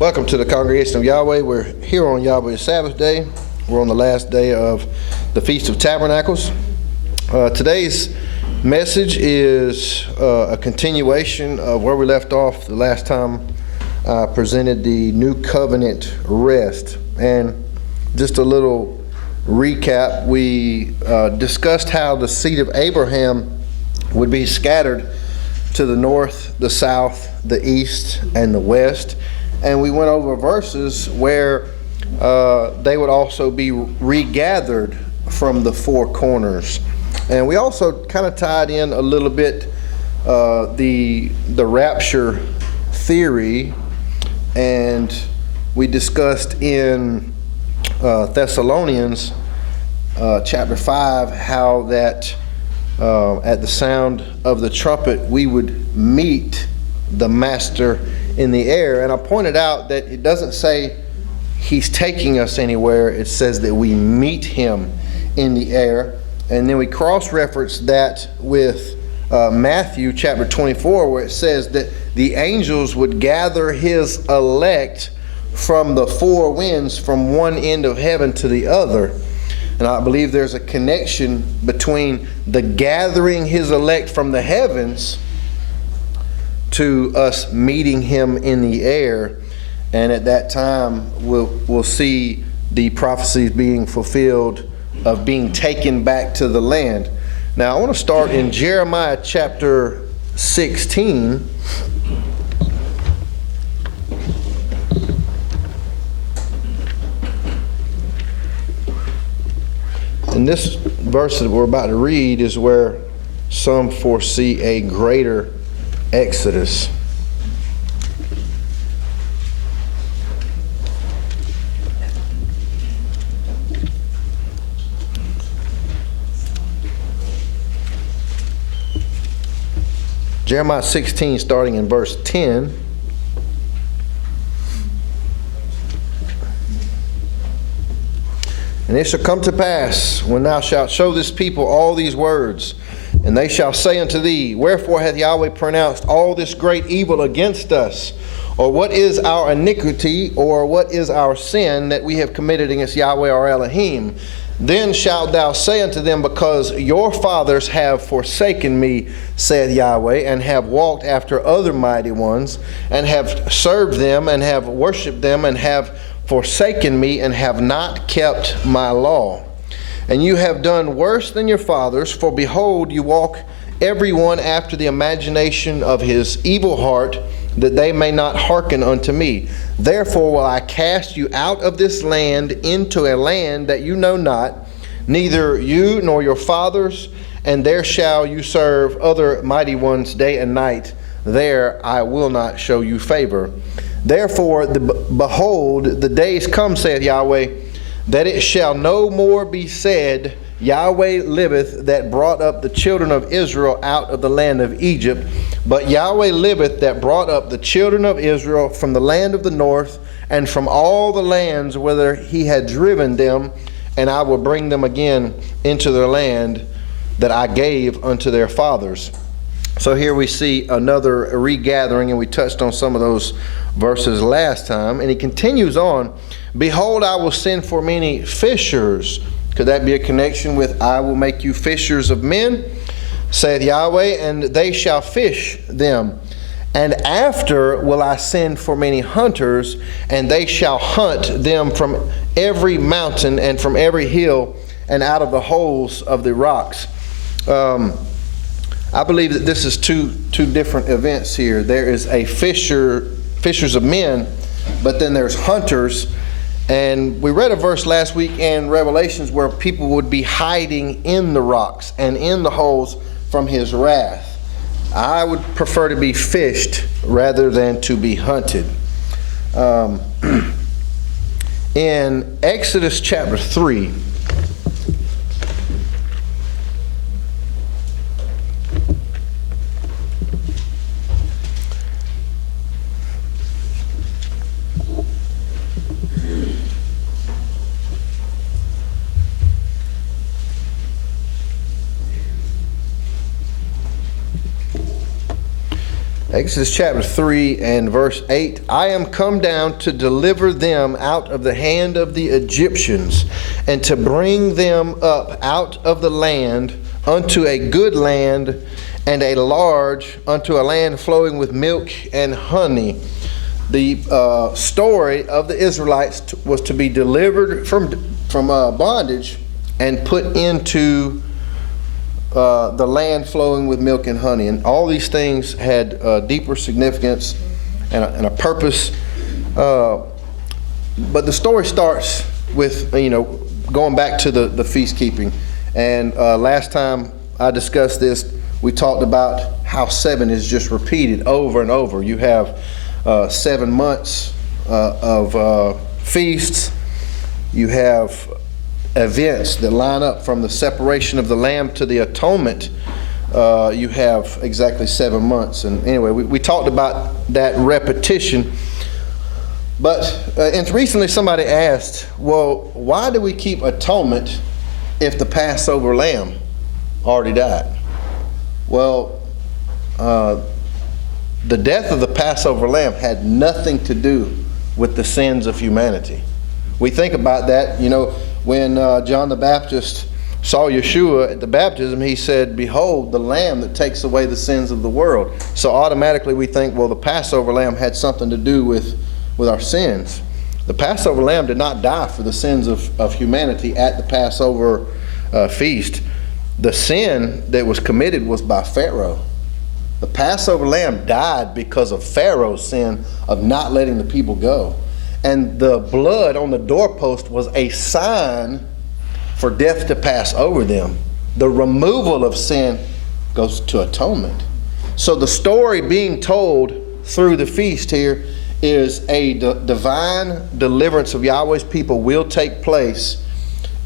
Welcome to the congregation of Yahweh. We're here on Yahweh's Sabbath day. We're on the last day of the Feast of Tabernacles. Today's message is a continuation of where we left off the last time I presented the New Covenant rest. And just a little recap, we discussed how the seed of Abraham would be scattered to the north, the south, the east, and the west. And we went over verses where they would also be regathered from the four corners. And we also kind of tied in a little bit the rapture theory, and we discussed in Thessalonians chapter 5 how that at the sound of the trumpet we would meet the Master in the air. And I pointed out that it doesn't say he's taking us anywhere. It says that we meet him in the air. And then we cross-referenced that with Matthew chapter 24, where it says that the angels would gather his elect from the four winds, from one end of heaven to the other. And I believe there's a connection between the gathering his elect from the heavens to us meeting him in the air. And at that time we'll see the prophecies being fulfilled of being taken back to the land. Now I want to start in Jeremiah chapter 16. And this verse that we're about to read is where some foresee a greater Exodus. Jeremiah 16, starting in verse 10. And it shall come to pass, when thou shalt show this people all these words, and they shall say unto thee, Wherefore hath Yahweh pronounced all this great evil against us? Or what is our iniquity, or what is our sin that we have committed against Yahweh our Elohim? Then shalt thou say unto them, Because your fathers have forsaken me, saith Yahweh, and have walked after other mighty ones, and have served them, and have worshipped them, and have forsaken me, and have not kept my law. And you have done worse than your fathers, for behold, you walk every one after the imagination of his evil heart, that they may not hearken unto me. Therefore will I cast you out of this land into a land that you know not, neither you nor your fathers, and there shall you serve other mighty ones day and night. There I will not show you favor. Therefore, behold, the days come, saith Yahweh, that it shall no more be said, Yahweh liveth that brought up the children of Israel out of the land of Egypt, but Yahweh liveth that brought up the children of Israel from the land of the north, and from all the lands whither he had driven them, and I will bring them again into their land that I gave unto their fathers. So here we see another regathering, and we touched on some of those verses last time. And he continues on, Behold, I will send for many fishers. Could that be a connection with I will make you fishers of men, saith Yahweh, and they shall fish them. And after will I send for many hunters, and they shall hunt them from every mountain and from every hill and out of the holes of the rocks. I believe that this is two different events here. There is a fishers of men, but then there's hunters. And we read a verse last week in Revelations where people would be hiding in the rocks and in the holes from his wrath. I would prefer to be fished rather than to be hunted. In Exodus chapter 3, Exodus chapter 3 and verse 8. I am come down to deliver them out of the hand of the Egyptians, and to bring them up out of the land unto a good land, and a large, unto a land flowing with milk and honey. The story of the Israelites was to be delivered from bondage and put into the land flowing with milk and honey. And all these things had deeper significance and a purpose. But the story starts with, going back to the feast keeping. And last time I discussed this, we talked about how 7 is just repeated over and over. You have 7 months of feasts. You have events that line up from the separation of the lamb to the atonement. You have exactly 7 months. And anyway, we talked about that repetition. But and recently somebody asked, well, why do we keep atonement if the Passover lamb already died? Well, the death of the Passover lamb had nothing to do with the sins of humanity. We think about that, when John the Baptist saw Yeshua at the baptism, he said, behold, the lamb that takes away the sins of the world. So automatically we think, well, the Passover lamb had something to do with our sins. The Passover lamb did not die for the sins of humanity at the Passover feast. The sin that was committed was by Pharaoh. The Passover lamb died because of Pharaoh's sin of not letting the people go. And the blood on the doorpost was a sign for death to pass over them. The removal of sin goes to atonement. So the story being told through the feast here is a divine deliverance of Yahweh's people will take place,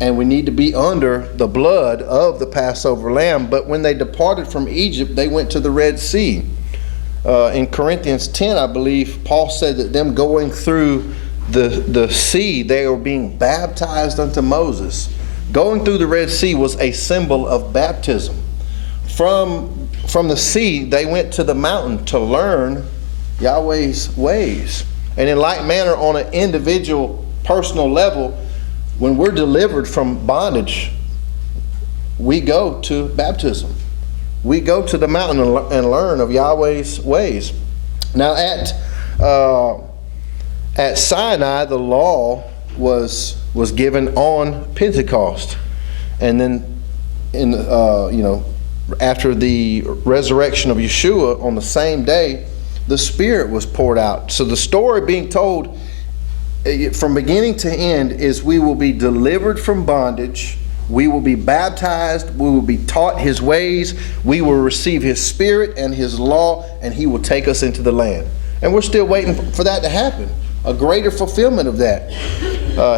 and we need to be under the blood of the Passover lamb. But when they departed from Egypt, they went to the Red Sea. In Corinthians 10, I believe, Paul said that them going through the sea, they were being baptized unto Moses. Going through the Red Sea was a symbol of baptism. From the sea, they went to the mountain to learn Yahweh's ways. And in like manner, on an individual, personal level, when we're delivered from bondage, we go to baptism. We go to the mountain and learn of Yahweh's ways. Now at Sinai, the law was given on Pentecost, and then after the resurrection of Yeshua on the same day, the Spirit was poured out. So the story being told from beginning to end is we will be delivered from bondage, we will be baptized, we will be taught His ways, we will receive His Spirit and His law, and He will take us into the land. And we're still waiting for that to happen, a greater fulfillment of that.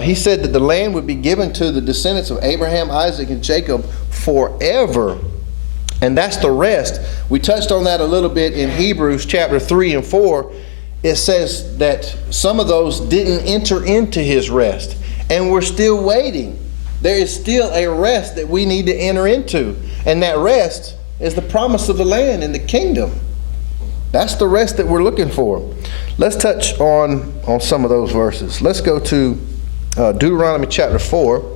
He said that the land would be given to the descendants of Abraham, Isaac, and Jacob forever. And that's the rest. We touched on that a little bit in Hebrews chapter 3 and 4. It says that some of those didn't enter into His rest. And we're still waiting. There is still a rest that we need to enter into. And that rest is the promise of the land and the kingdom. That's the rest that we're looking for. Let's touch on some of those verses. Let's go to Deuteronomy chapter 4.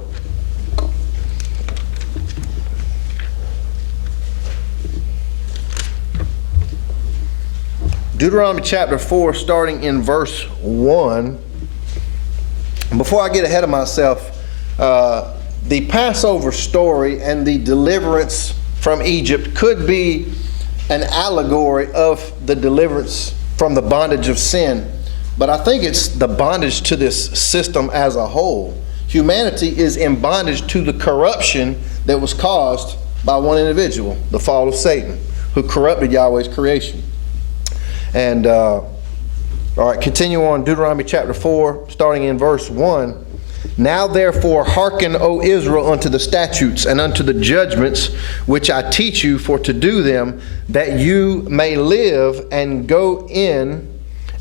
Deuteronomy chapter 4, starting in verse 1. Before I get ahead of myself, the Passover story and the deliverance from Egypt could be an allegory of the deliverance from the bondage of sin. But I think it's the bondage to this system as a whole. Humanity is in bondage to the corruption that was caused by one individual, the fall of Satan, who corrupted Yahweh's creation. And, all right, continue on, Deuteronomy chapter 4, starting in verse 1. Now therefore hearken, O Israel, unto the statutes and unto the judgments which I teach you for to do them, that you may live and go in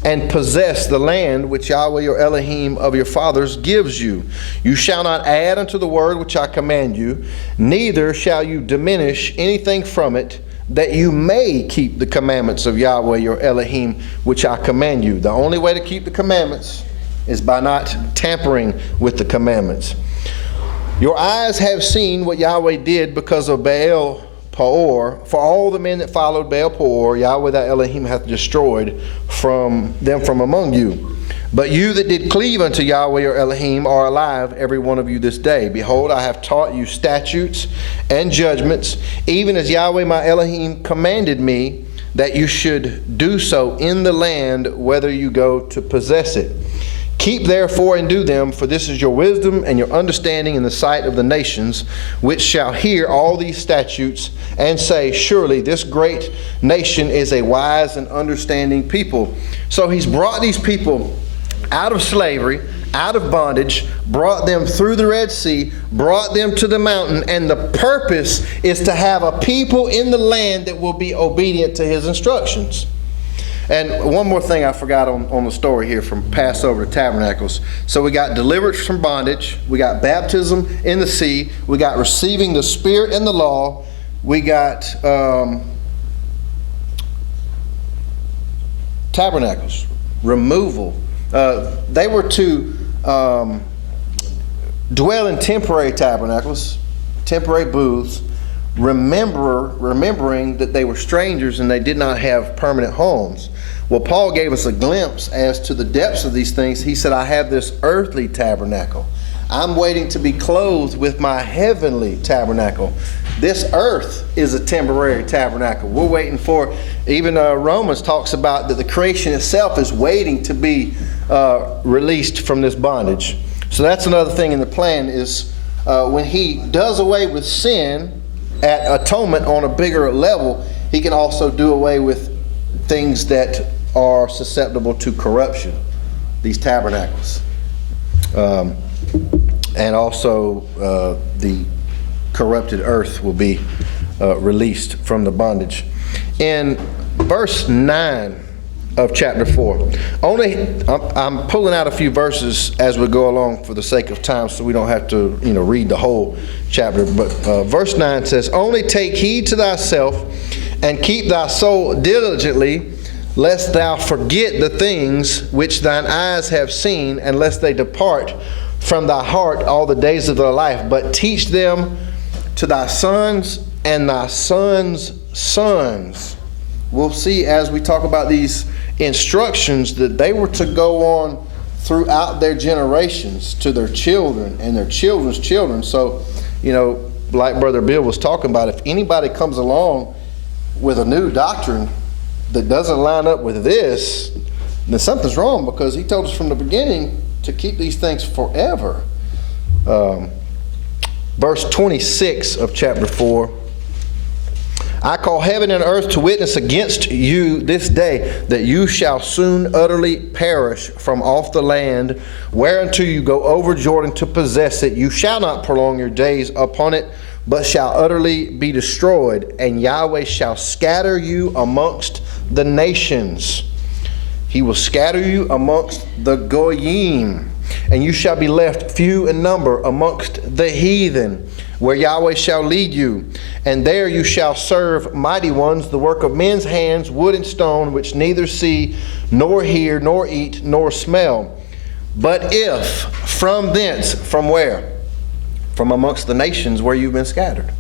and possess the land which Yahweh your Elohim of your fathers gives you. You shall not add unto the word which I command you, neither shall you diminish anything from it, that you may keep the commandments of Yahweh your Elohim, which I command you. The only way to keep the commandments is by not tampering with the commandments. Your eyes have seen what Yahweh did because of Baal Peor. For all the men that followed Baal Peor, Yahweh thy Elohim hath destroyed them from among you. But you that did cleave unto Yahweh your Elohim are alive, every one of you this day. Behold, I have taught you statutes and judgments, even as Yahweh my Elohim commanded me, that you should do so in the land whether you go to possess it. Keep therefore and do them, for this is your wisdom and your understanding in the sight of the nations, which shall hear all these statutes and say, surely this great nation is a wise and understanding people. So he's brought these people out of slavery, out of bondage, brought them through the Red Sea, brought them to the mountain, and the purpose is to have a people in the land that will be obedient to his instructions. And one more thing I forgot on the story here from Passover to Tabernacles. So we got deliverance from bondage, we got baptism in the sea, we got receiving the Spirit and the law, we got tabernacles, removal. They were to dwell in temporary tabernacles, temporary booths, remembering that they were strangers and they did not have permanent homes. Well, Paul gave us a glimpse as to the depths of these things. He said, I have this earthly tabernacle. I'm waiting to be clothed with my heavenly tabernacle. This earth is a temporary tabernacle. We're waiting for, even Romans talks about that the creation itself is waiting to be released from this bondage. So that's another thing in the plan is when he does away with sin at atonement on a bigger level, he can also do away with things that are susceptible to corruption, these tabernacles. And also the corrupted earth will be released from the bondage. In verse 9 of chapter 4, I'm pulling out a few verses as we go along for the sake of time, so we don't have to read the whole chapter. But verse 9 says, only take heed to thyself and keep thy soul diligently, lest thou forget the things which thine eyes have seen, and lest they depart from thy heart all the days of thy life. But teach them to thy sons and thy sons' sons. We'll see as we talk about these instructions that they were to go on throughout their generations to their children and their children's children. So, like Brother Bill was talking about, if anybody comes along with a new doctrine that doesn't line up with this, then something's wrong, because he told us from the beginning to keep these things forever. Verse 26 of chapter 4, I call heaven and earth to witness against you this day, that you shall soon utterly perish from off the land, whereunto you go over Jordan to possess it. You shall not prolong your days upon it, but shall utterly be destroyed, and Yahweh shall scatter you amongst the nations. He will scatter you amongst the Goyim, and you shall be left few in number amongst the heathen, where Yahweh shall lead you. And there you shall serve mighty ones, the work of men's hands, wood and stone, which neither see, nor hear, nor eat, nor smell. But if from thence, from where? From amongst the nations where you've been scattered.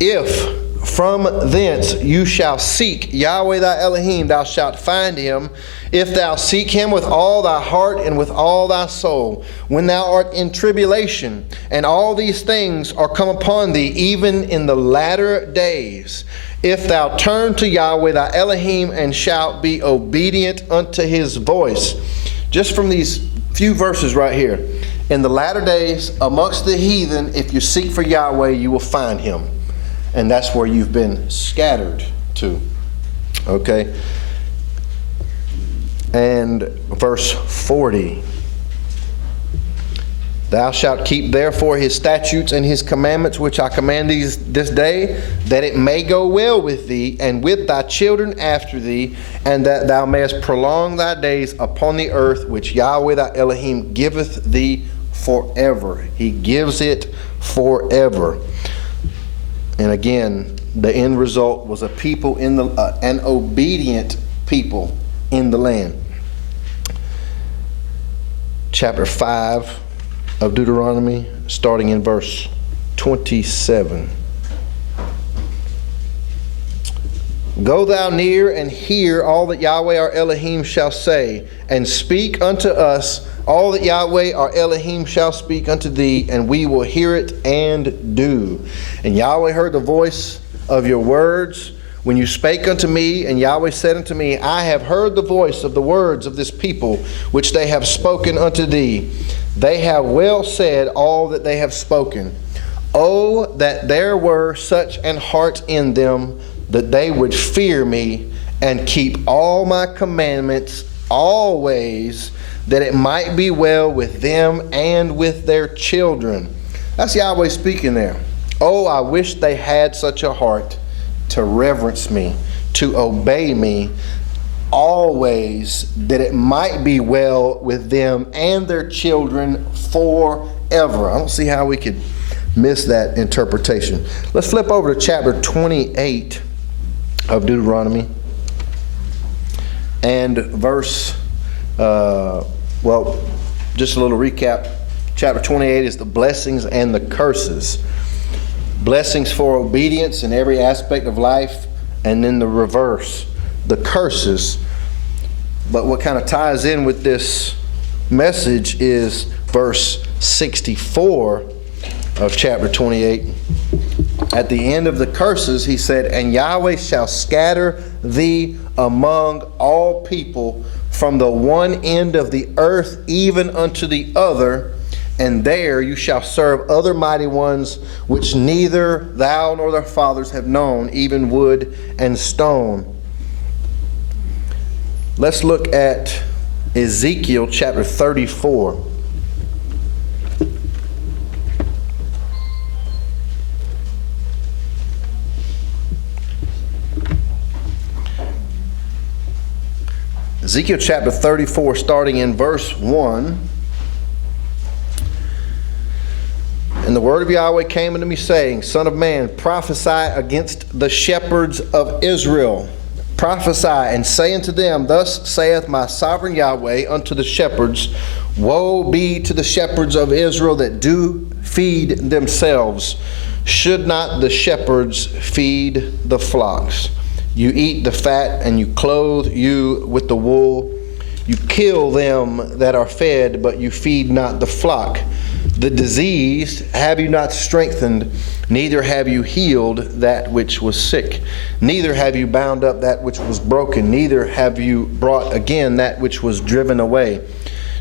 If from thence you shall seek Yahweh thy Elohim, thou shalt find him, if thou seek him with all thy heart and with all thy soul. When thou art in tribulation, and all these things are come upon thee, even in the latter days, if thou turn to Yahweh thy Elohim, and shalt be obedient unto his voice. Just from these few verses right here. In the latter days, amongst the heathen, if you seek for Yahweh, you will find him. And that's where you've been scattered to. Okay? And verse 40. Thou shalt keep therefore his statutes and his commandments, which I command thee this day, that it may go well with thee and with thy children after thee, and that thou mayest prolong thy days upon the earth, which Yahweh thy Elohim giveth thee forever. He gives it forever. And again, the end result was a people in the an obedient people in the land. Chapter 5 of Deuteronomy, starting in verse 27. Go thou near and hear all that Yahweh our Elohim shall say, and speak unto us all that Yahweh our Elohim shall speak unto thee, and we will hear it and do. And Yahweh heard the voice of your words when you spake unto me, and Yahweh said unto me, I have heard the voice of the words of this people, which they have spoken unto thee. They have well said all that they have spoken. Oh, that there were such an heart in them, that they would fear me and keep all my commandments always, that it might be well with them and with their children. That's Yahweh speaking there. Oh, I wish they had such a heart to reverence me, to obey me always, that it might be well with them and their children forever. I don't see how we could miss that interpretation. Let's flip over to chapter 28 of Deuteronomy and verse, just a little recap. Chapter 28 is the blessings and the curses. Blessings for obedience in every aspect of life, and then the reverse, the curses. But what kind of ties in with this message is verse 64 of chapter 28. At the end of the curses, he said, and Yahweh shall scatter thee among all people from the one end of the earth even unto the other, and there you shall serve other mighty ones which neither thou nor their fathers have known, even wood and stone. Let's look at Ezekiel chapter 34. Ezekiel chapter 34, starting in verse 1. And the word of Yahweh came unto me, saying, Son of man, prophesy against the shepherds of Israel. Prophesy and say unto them, Thus saith my sovereign Yahweh unto the shepherds, Woe be to the shepherds of Israel that do feed themselves. Should not the shepherds feed the flocks? You eat the fat, and you clothe you with the wool. You kill them that are fed, but you feed not the flock. The diseased have you not strengthened, neither have you healed that which was sick. Neither have you bound up that which was broken, neither have you brought again that which was driven away.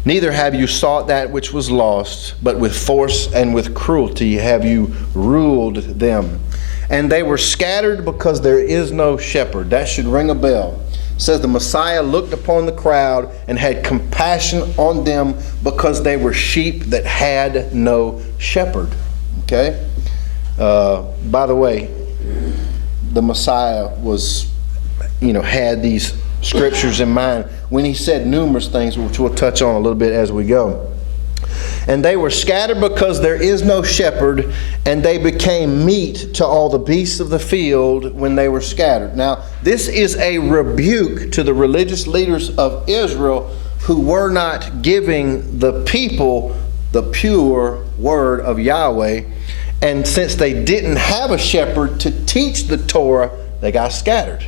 Neither have you sought that which was lost, but with force and with cruelty have you ruled them. And they were scattered because there is no shepherd. That should ring a bell. It says the Messiah looked upon the crowd and had compassion on them because they were sheep that had no shepherd. Okay? By the way, the Messiah was, had these scriptures in mind when he said numerous things, which we'll touch on a little bit as we go. And they were scattered because there is no shepherd, and they became meat to all the beasts of the field when they were scattered. Now, this is a rebuke to the religious leaders of Israel who were not giving the people the pure word of Yahweh. And since they didn't have a shepherd to teach the Torah, they got scattered.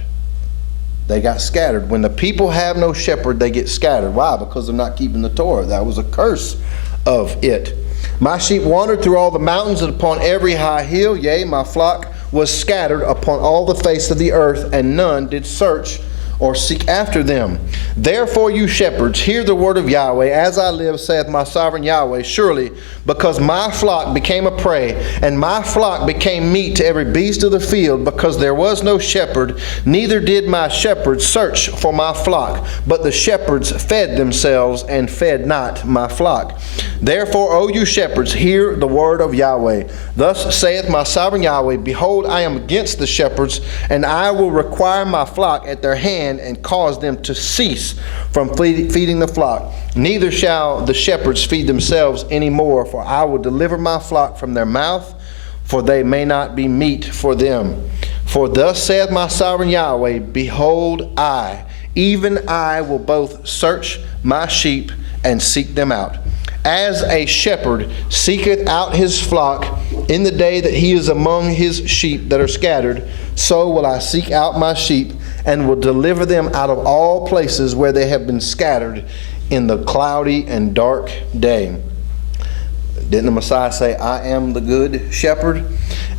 They got scattered. When the people have no shepherd, they get scattered. Why? Because they're not keeping the Torah. That was a curse of it. My sheep wandered through all the mountains and upon every high hill. Yea, my flock was scattered upon all the face of the earth, and none did search or seek after them. Therefore, you shepherds, hear the word of Yahweh. As I live, saith my sovereign Yahweh, surely because my flock became a prey, and my flock became meat to every beast of the field, because there was no shepherd, neither did my shepherds search for my flock, but the shepherds fed themselves and fed not my flock. Therefore, O you shepherds, hear the word of Yahweh. Thus saith my sovereign Yahweh, behold, I am against the shepherds, and I will require my flock at their hand, and cause them to cease from feeding the flock. Neither shall the shepherds feed themselves any more, for I will deliver my flock from their mouth, for they may not be meat for them. For thus saith my sovereign Yahweh, behold, I, even I, will both search my sheep and seek them out. As a shepherd seeketh out his flock in the day that he is among his sheep that are scattered, so will I seek out my sheep and will deliver them out of all places where they have been scattered in the cloudy and dark day. Didn't the Messiah say, I am the good shepherd?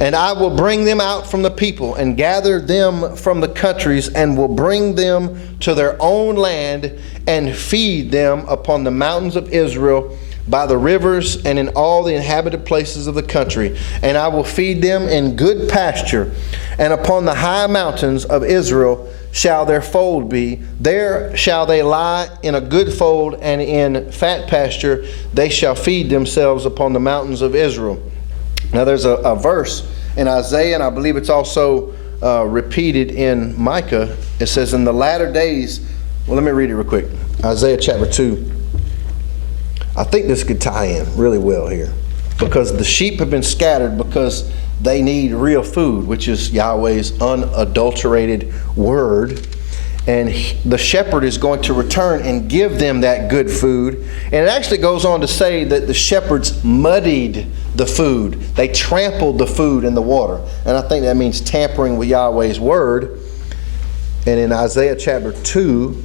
And I will bring them out from the people and gather them from the countries and will bring them to their own land and feed them upon the mountains of Israel, by the rivers and in all the inhabited places of the country. And I will feed them in good pasture, and upon the high mountains of Israel shall their fold be. There shall they lie in a good fold, and in fat pasture they shall feed themselves upon the mountains of Israel. Now there's a verse in Isaiah, and I believe it's also repeated in Micah. It says, in the latter days, well, let me read it real quick. Isaiah chapter 2. I think this could tie in really well here, because the sheep have been scattered because they need real food, which is Yahweh's unadulterated word. And the shepherd is going to return and give them that good food. And it actually goes on to say that the shepherds muddied the food. They trampled the food in the water. And I think that means tampering with Yahweh's word. And in Isaiah chapter 2,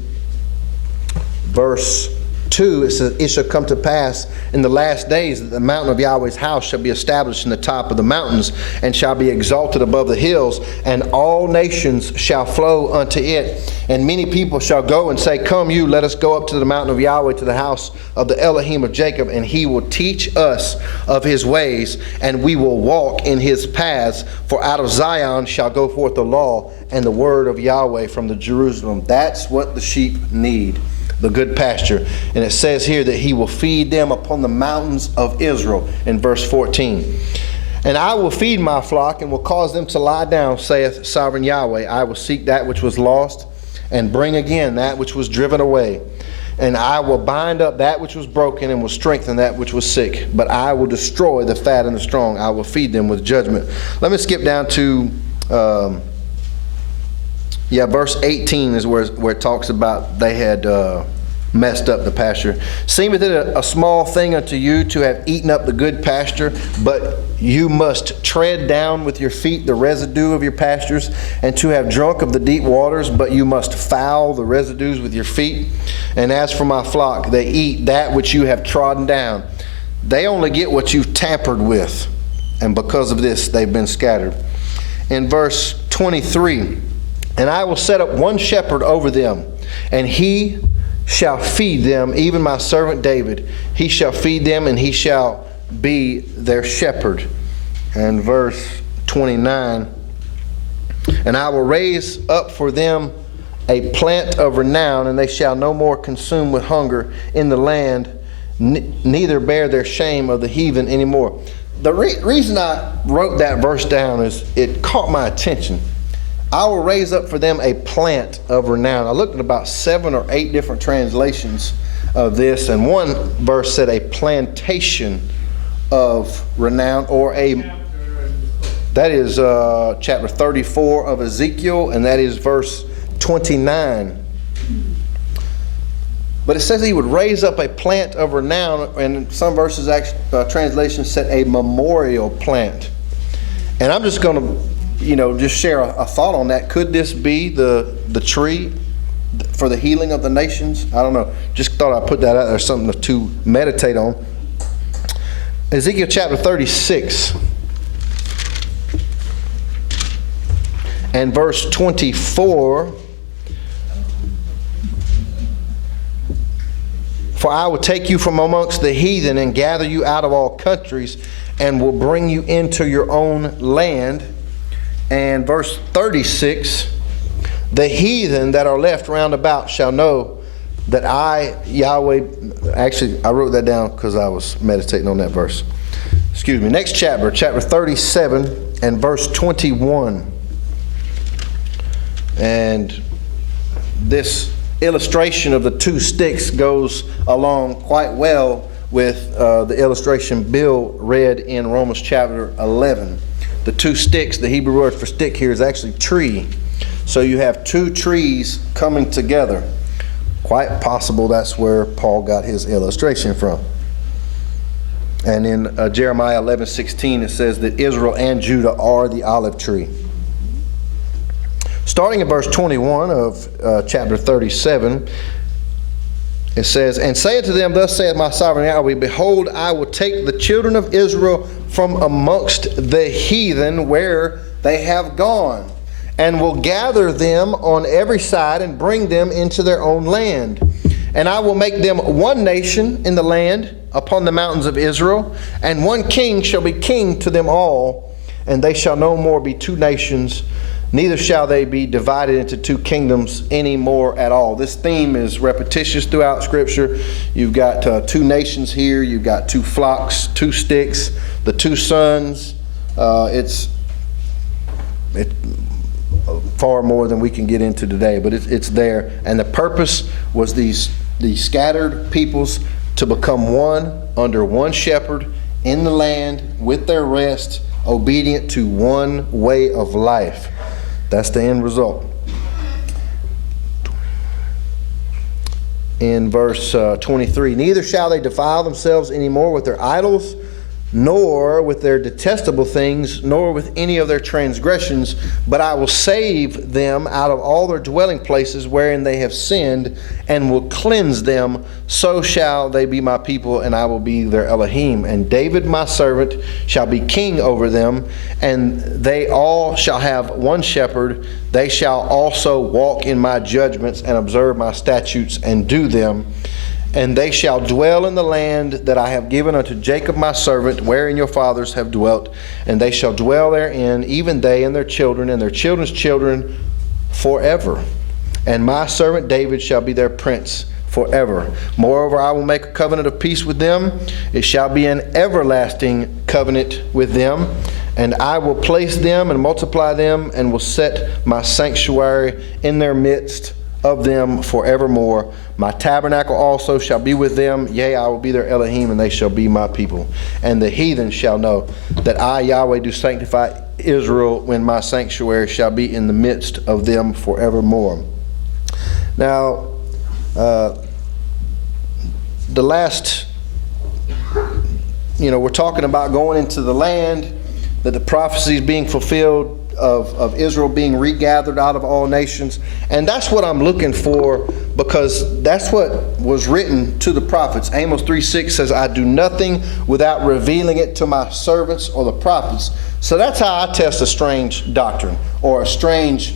verse 2, it says, it shall come to pass in the last days that the mountain of Yahweh's house shall be established in the top of the mountains, and shall be exalted above the hills, and all nations shall flow unto it. And many people shall go and say, come you, let us go up to the mountain of Yahweh, to the house of the Elohim of Jacob, and he will teach us of his ways, and we will walk in his paths. For out of Zion shall go forth the law and the word of Yahweh from the Jerusalem. That's what the sheep need. The good pasture. And it says here that he will feed them upon the mountains of Israel in verse 14. And I will feed my flock and will cause them to lie down, saith sovereign Yahweh. I will seek that which was lost and bring again that which was driven away. And I will bind up that which was broken and will strengthen that which was sick. But I will destroy the fat and the strong. I will feed them with judgment. Let me skip down to verse 18 is where it talks about they had messed up the pasture. Seemeth it a small thing unto you to have eaten up the good pasture, but you must tread down with your feet the residue of your pastures, and to have drunk of the deep waters, but you must foul the residues with your feet. And as for my flock, they eat that which you have trodden down. They only get what you've tampered with, and because of this they've been scattered. In verse 23, and I will set up one shepherd over them, and he shall feed them, even my servant David. He shall feed them, and he shall be their shepherd. And verse 29, and I will raise up for them a plant of renown, and they shall no more consume with hunger in the land, neither bear their shame of the heathen anymore. The reason I wrote that verse down is it caught my attention. I will raise up for them a plant of renown. I looked at about 7 or 8 different translations of this, and one verse said a plantation of renown, or that is chapter 34 of Ezekiel, and that is verse 29. But it says he would raise up a plant of renown, and some verses, translations said a memorial plant. And I'm just going to just share a thought on that. Could this be the tree for the healing of the nations? I don't know. Just thought I'd put that out there, something to meditate on. Ezekiel chapter 36 and verse 24. For I will take you from amongst the heathen and gather you out of all countries, and will bring you into your own land. And verse 36, the heathen that are left round about shall know that I, Yahweh, actually I wrote that down because I was meditating on that verse. Excuse me. Next chapter, chapter 37 and verse 21. And this illustration of the 2 sticks goes along quite well with the illustration Bill read in Romans chapter 11. the two sticks, the Hebrew word for stick here is actually tree. So you have two trees coming together. Quite possible that's where Paul got his illustration from. And in Jeremiah 11:16 it says that Israel and Judah are the olive tree. Starting in verse 21 of chapter 37, it says, "And say unto them, Thus saith my sovereign Yahweh, Behold, I will take the children of Israel from amongst the heathen where they have gone, and will gather them on every side and bring them into their own land. And I will make them one nation in the land upon the mountains of Israel, and one king shall be king to them all, and they shall no more be two nations, neither shall they be divided into two kingdoms any more at all." This theme is repetitious throughout Scripture. You've got two nations here, you've got two flocks, two sticks, the two sons. It's far more than we can get into today, but it's there. And the purpose was these scattered peoples to become one under one shepherd in the land with their rest, obedient to one way of life. That's the end result. In verse 23, "Neither shall they defile themselves any more with their idols, nor with their detestable things, nor with any of their transgressions, but I will save them out of all their dwelling places wherein they have sinned, and will cleanse them. So shall they be my people, and I will be their Elohim. And David my servant shall be king over them, and they all shall have one shepherd. They shall also walk in my judgments, and observe my statutes, and do them. And they shall dwell in the land that I have given unto Jacob my servant, wherein your fathers have dwelt. And they shall dwell therein, even they and their children's children forever. And my servant David shall be their prince forever. Moreover, I will make a covenant of peace with them. It shall be an everlasting covenant with them. And I will place them and multiply them, and will set my sanctuary in their midst of them forevermore. My tabernacle also shall be with them. Yea, I will be their Elohim, and they shall be my people. And the heathen shall know that I, Yahweh, do sanctify Israel, when my sanctuary shall be in the midst of them forevermore." Now, the last, we're talking about going into the land, that the prophecy is being fulfilled of Israel being regathered out of all nations. And that's what I'm looking for, because that's what was written to the prophets. Amos 3:6 says, "I do nothing without revealing it to my servants," or the prophets. So that's how I test a strange doctrine or a strange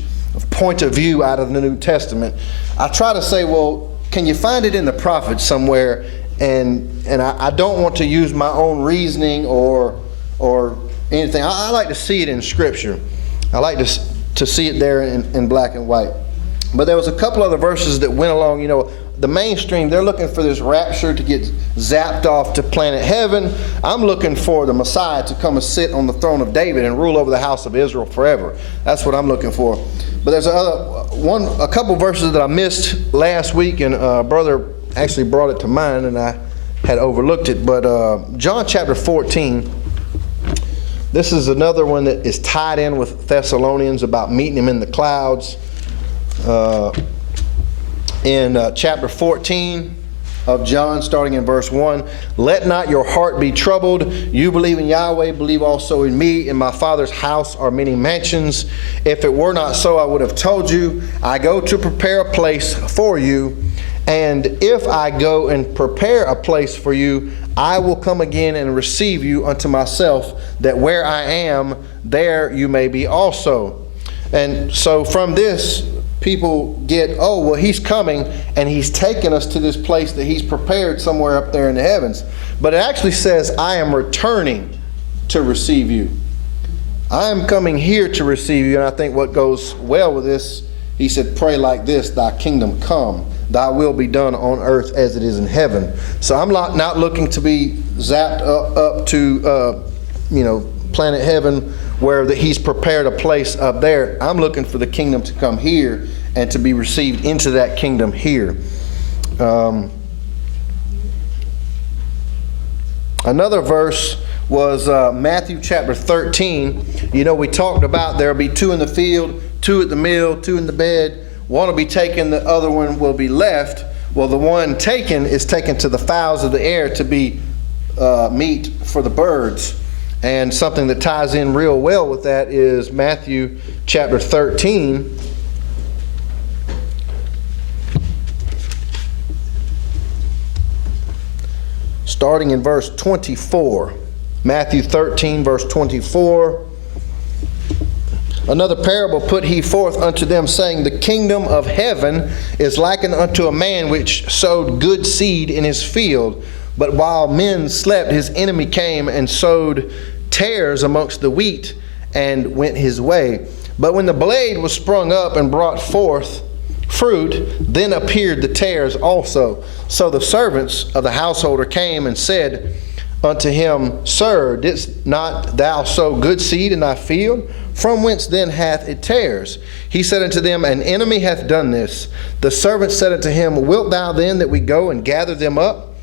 point of view out of the New Testament. I try to say, well, can you find it in the prophets somewhere? And I don't want to use my own reasoning or anything. I like to see it in Scripture. I like to see it there in black and white. But there was a couple other verses that went along. The mainstream, they're looking for this rapture to get zapped off to planet heaven. I'm looking for the Messiah to come and sit on the throne of David and rule over the house of Israel forever. That's what I'm looking for. But there's a couple verses that I missed last week, and a brother actually brought it to mind, and I had overlooked it. But John chapter 14. This is another one that is tied in with Thessalonians about meeting him in the clouds. In chapter 14 of John, starting in verse 1, "Let not your heart be troubled. You believe in Yahweh, believe also in me. In my Father's house are many mansions. If it were not so, I would have told you. I go to prepare a place for you. And if I go and prepare a place for you, I will come again and receive you unto myself, that where I am, there you may be also." And so from this, people get, oh, well, he's coming and he's taking us to this place that he's prepared somewhere up there in the heavens. But it actually says, "I am returning to receive you." I am coming here to receive you. And I think what goes well with this, he said, "Pray like this, thy kingdom come. Thy will be done on earth as it is in heaven." So I'm not looking to be zapped up to, planet heaven, where he's prepared a place up there. I'm looking for the kingdom to come here and to be received into that kingdom here. Another verse was Matthew chapter 13. You know, we talked about there will be 2 in the field, 2 at the mill, 2 in the bed. One will be taken, the other one will be left. Well, the one taken is taken to the fowls of the air to be meat for the birds. And something that ties in real well with that is Matthew chapter 13. Starting in verse 24. Matthew 13, verse 24. Another parable put he forth unto them, saying, The kingdom of heaven is likened unto a man which sowed good seed in his field. But while men slept, his enemy came and sowed tares amongst the wheat, and went his way. But when the blade was sprung up and brought forth fruit, then appeared the tares also. So the servants of the householder came and said unto him, Sir, didst not thou sow good seed in thy field? From whence then hath it tares? He said unto them, An enemy hath done this. The servants said unto him, Wilt thou then that we go and gather them up?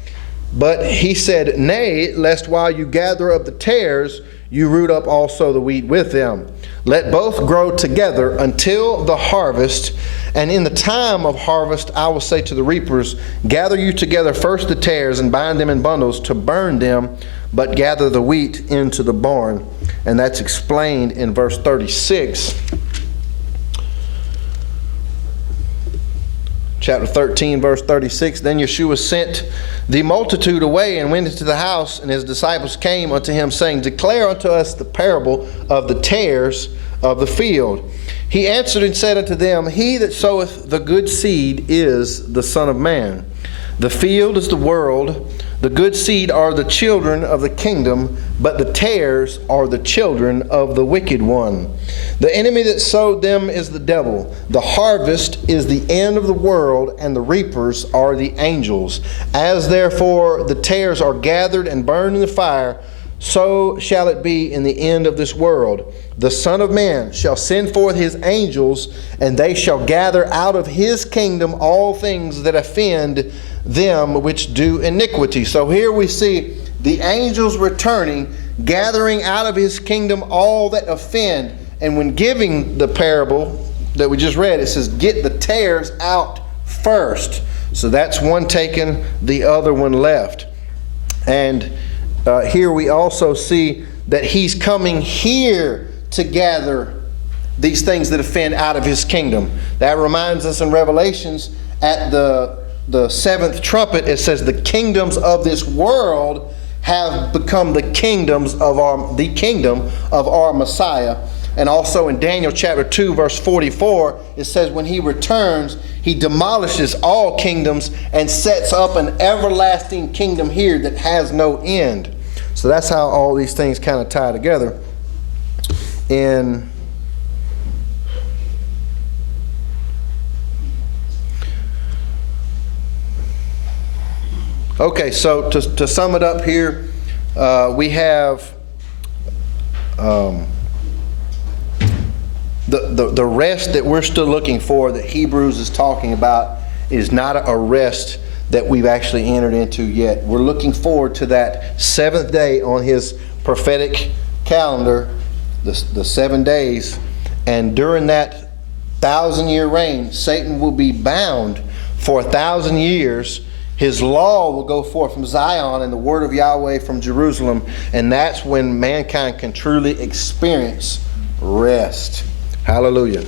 But he said, Nay, lest while you gather up the tares, you root up also the wheat with them. Let both grow together until the harvest. And in the time of harvest, I will say to the reapers, Gather you together first the tares, and bind them in bundles to burn them, but gather the wheat into the barn. And that's explained in verse 36. Chapter 13, verse 36. Then Yeshua sent the multitude away and went into the house, and his disciples came unto him, saying, Declare unto us the parable of the tares of the field. He answered and said unto them, He that soweth the good seed is the Son of Man. The field is the world. The good seed are the children of the kingdom, but the tares are the children of the wicked one. The enemy that sowed them is the devil. The harvest is the end of the world, and the reapers are the angels. As therefore the tares are gathered and burned in the fire, so shall it be in the end of this world. The Son of Man shall send forth his angels, and they shall gather out of his kingdom all things that offend them which do iniquity. So here we see the angels returning, gathering out of his kingdom all that offend. And when giving the parable that we just read, it says, Get the tares out first. So that's one taken, the other one left. And here we also see that he's coming here to gather these things that offend out of his kingdom. That reminds us in Revelations at the seventh trumpet, it says the kingdoms of this world have become the kingdom of our Messiah. And also in Daniel chapter 2 verse 44, it says when he returns, he demolishes all kingdoms and sets up an everlasting kingdom here that has no end. So that's how all these things kind of tie together. Okay, so to sum it up here, we have the rest that we're still looking for that Hebrews is talking about is not a rest that we've actually entered into yet. We're looking forward to that seventh day on his prophetic calendar, the 7 days, and during that 1,000-year reign, Satan will be bound for 1,000 years. His law will go forth from Zion and the word of Yahweh from Jerusalem, and that's when mankind can truly experience rest. Hallelujah.